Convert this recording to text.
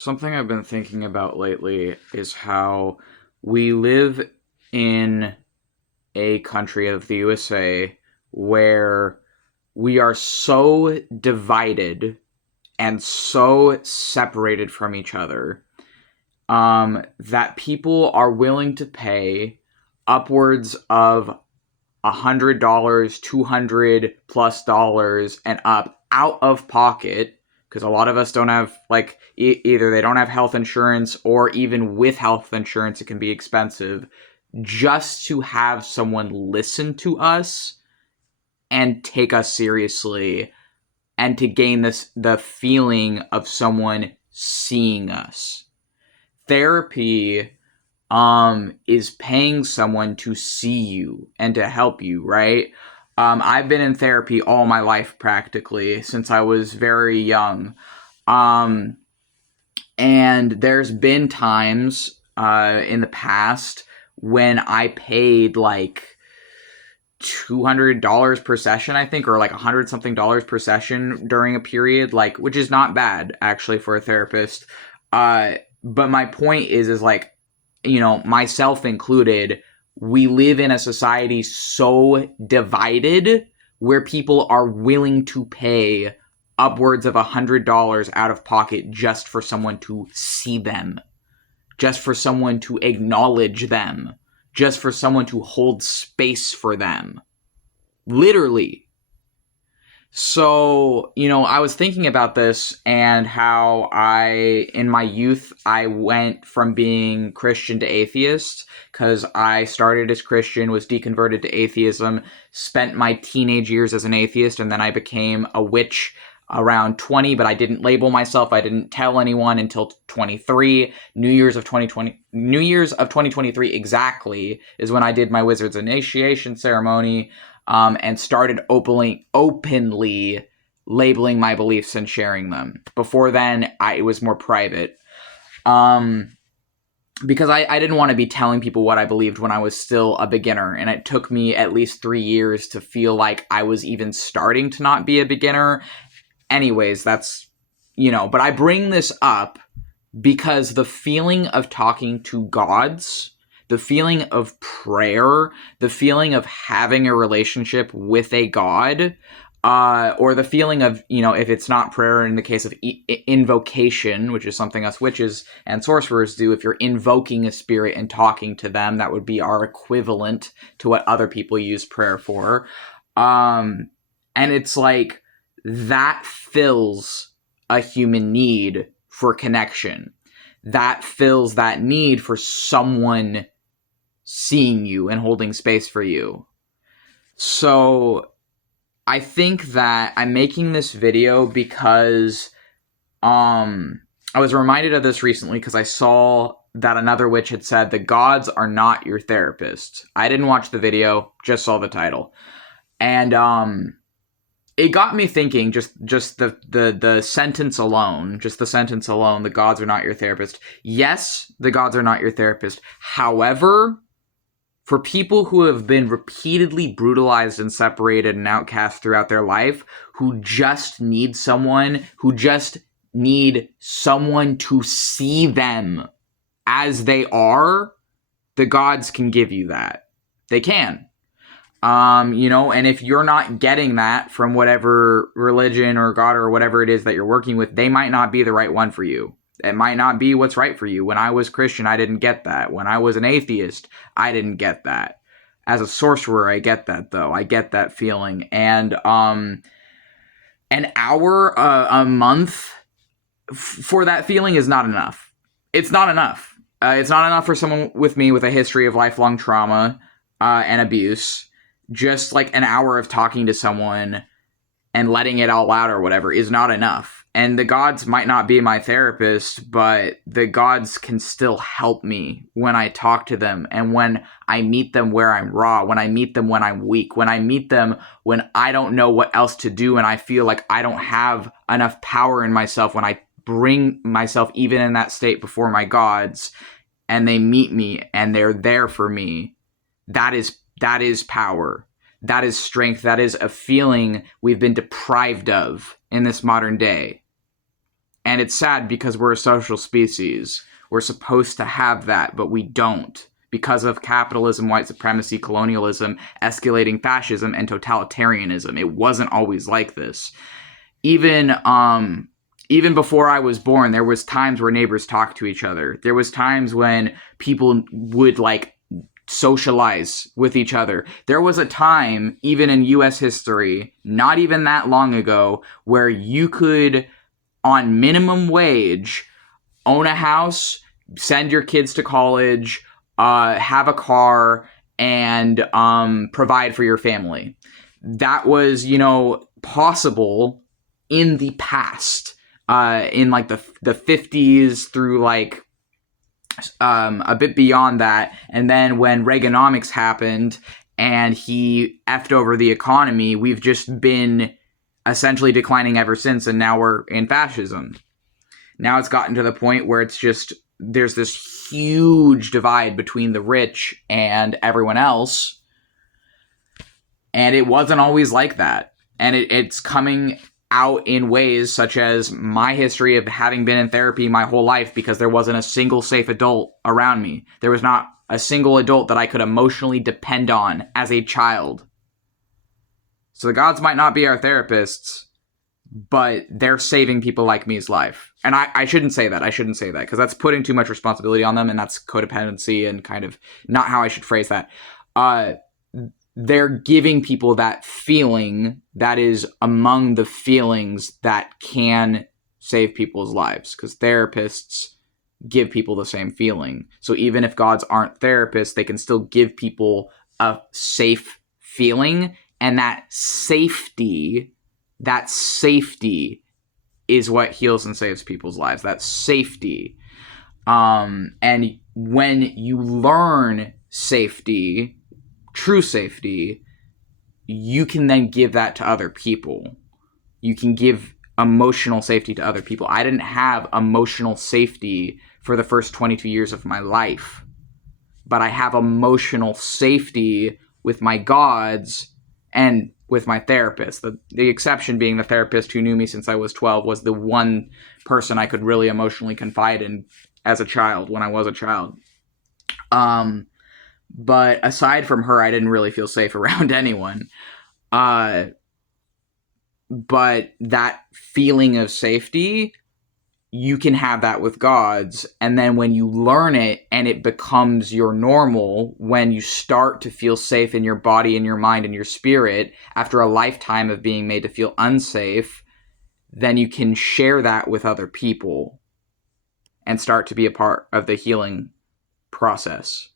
Something I've been thinking about lately is how we live in a country of the USA where we are so divided and so separated from each other that people are willing to pay upwards of $100, $200 plus and up out of pocket, because a lot of us don't have, like, either they don't have health insurance, or even with health insurance it can be expensive, just to have someone listen to us and take us seriously, and to gain the feeling of someone seeing us. Therapy is paying someone to see you and to help you, right? I've been in therapy all my life, practically since I was very young. Um, and there's been times in the past when I paid like $200 per session, I think, or like 100 something dollars per session during a period, like, which is not bad actually for a therapist. But my point is like, myself included, we live in a society so divided where people are willing to pay upwards of $100 out of pocket just for someone to see them, just for someone to acknowledge them, just for someone to hold space for them. Literally. So, I was thinking about this and how in my youth, I went from being Christian to atheist, because I started as Christian, was deconverted to atheism, spent my teenage years as an atheist, and then I became a witch around 20, but I didn't label myself. I didn't tell anyone until 23. New Year's of 2023 exactly is when I did my wizard's initiation ceremony, and started openly labeling my beliefs and sharing them. Before then, it was more private. Because I didn't want to be telling people what I believed when I was still a beginner, and it took me at least 3 years to feel like I was even starting to not be a beginner. Anyways, but I bring this up because the feeling of talking to gods, the feeling of prayer, the feeling of having a relationship with a god, or the feeling of, if it's not prayer, in the case of invocation, which is something us witches and sorcerers do, if you're invoking a spirit and talking to them, that would be our equivalent to what other people use prayer for. And it's like, that fills a human need for connection. That fills that need for someone seeing you and holding space for you. So I think that I'm making this video because I was reminded of this recently, because I saw that another witch had said the gods are not your therapist. I didn't watch the video, just saw the title. And it got me thinking, just the sentence alone, the gods are not your therapist. Yes, the gods are not your therapist. However, for people who have been repeatedly brutalized and separated and outcast throughout their life, who just need someone to see them as they are, the gods can give you that. They can. And if you're not getting that from whatever religion or God or whatever it is that you're working with, they might not be the right one for you. It might not be what's right for you. When I was Christian, I didn't get that. When I was an atheist, I didn't get that. As a sorcerer, I get that, though. I get that feeling. And an hour a month for that feeling is not enough. It's not enough. It's not enough for someone with me with a history of lifelong trauma and abuse. Just like an hour of talking to someone and letting it all out or whatever is not enough. And the gods might not be my therapist, but the gods can still help me when I talk to them, and when I meet them where I'm raw, when I meet them when I'm weak, when I meet them when I don't know what else to do and I feel like I don't have enough power in myself, when I bring myself even in that state before my gods and they meet me and they're there for me. That is power. That is strength. That is a feeling we've been deprived of in this modern day. And it's sad because we're a social species. We're supposed to have that, but we don't. Because of capitalism, white supremacy, colonialism, escalating fascism, and totalitarianism. It wasn't always like this. Even before I was born, there was times where neighbors talked to each other. There was times when people would like socialize with each other. There was a time, even in US history, not even that long ago, where you could, on minimum wage, own a house, send your kids to college, have a car, and provide for your family. That was, possible in the past, in like the 50s through like a bit beyond that. And then when Reaganomics happened and he effed over the economy, we've just been essentially declining ever since, and now we're in fascism. Now it's gotten to the point where it's just, there's this huge divide between the rich and everyone else. And it wasn't always like that. And it's coming out in ways such as my history of having been in therapy my whole life because there wasn't a single safe adult around me. There was not a single adult that I could emotionally depend on as a child. So the gods might not be our therapists, but they're saving people like me's life. And I shouldn't say that. I shouldn't say that because that's putting too much responsibility on them, and that's codependency and kind of not how I should phrase that. They're giving people that feeling that is among the feelings that can save people's lives, because therapists give people the same feeling. So even if gods aren't therapists, they can still give people a safe feeling, and that safety is what heals and saves people's lives. That safety. And when you learn safety, true safety, you can then give that to other people. You can give emotional safety to other people. I didn't have emotional safety for the first 22 years of my life, but I have emotional safety with my gods and with my therapist. The exception being the therapist who knew me since I was 12 was the one person I could really emotionally confide in as a child, when I was a child. But aside from her, I didn't really feel safe around anyone. But that feeling of safety, you can have that with gods. And then when you learn it and it becomes your normal, when you start to feel safe in your body and your mind and your spirit after a lifetime of being made to feel unsafe, then you can share that with other people and start to be a part of the healing process.